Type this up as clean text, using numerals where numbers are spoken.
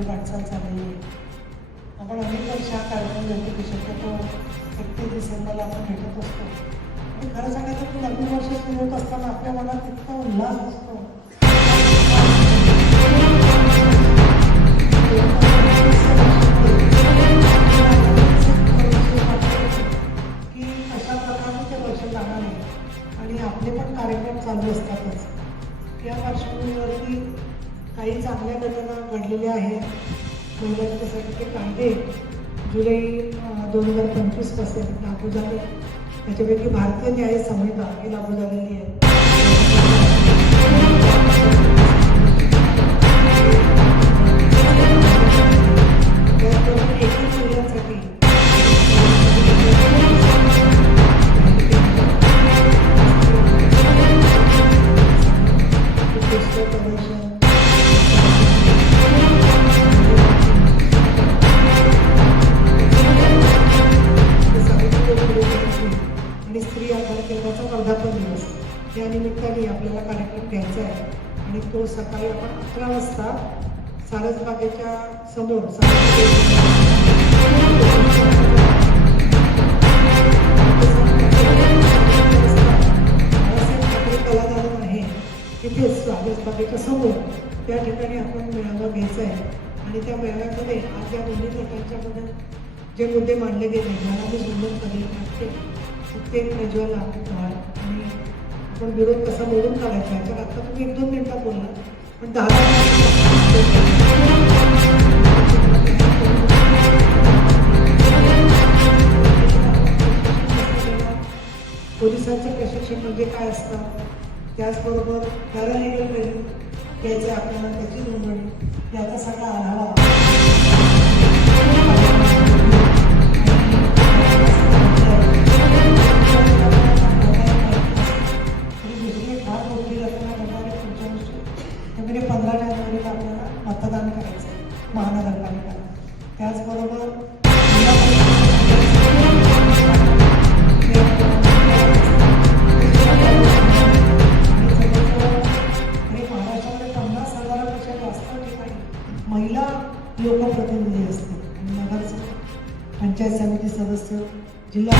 आपली वाटचाल चाललेली आहे. आपण अनेक वर्ष हा कार्यक्रम घेतो की शक्यतो 31 डिसेंबरला आपण भेटत असतो आणि खरं सांगायचं की नवीन वर्ष सुरू होत असताना आपल्या मनात इतका उल्हास असतो की अशा प्रकारे ते वर्ष जाणार आहे आणि आपले पण कार्यक्रम चालू असतातच. या पार्श्वभूमीवरती काही चांगल्या घटना घडलेल्या आहेत. महिलांच्यासाठी कायदे जुलै 2025 पासून लागू झाले. त्याच्यापैकी भारतीय न्याय संहिता ही लागू झालेली आहे. त्याचबरोबर एकूण महिलांसाठी आणि स्त्री आधार केंद्राचा वर्धापन दिवस या निमित्ताने आपल्याला कार्यक्रम घ्यायचा आहे आणि तो सकाळी आपण 11 वाजता सारसबागेच्या समोर कलादालन आहे तिथेच सारसबागेच्या समोर त्या ठिकाणी आपण मेळावा घ्यायचा आहे. आणि त्या मेळाव्यामध्ये आज या दोन्ही गटांच्यामध्ये जे मुद्दे मांडले गेले मला सुंदर कधी वाटते प्रत्येक प्रज्वल आणि आपण विरोध कसा मोडून काढायचा याच्यावर आता तुम्ही 1-2 मिनिटात बोलला पण 10 पोलिसांचं प्रशिक्षण म्हणजे काय असतं, त्याचबरोबर पॅरालिगल ट्रेनिंग घ्यायचं आपल्याला त्याची नोंदणी याचा सगळा आढावा म्हणजे 15 जानेवारीला आपल्याला मतदान करायचं आहे महानगरपालिकेला. त्याचबरोबर आणि महाराष्ट्रामध्ये 50,000पेक्षा जास्त ठिकाणी महिला लोकप्रतिनिधी असतील आणि नगरसेवक, पंचायत समिती सदस्य, जिल्हा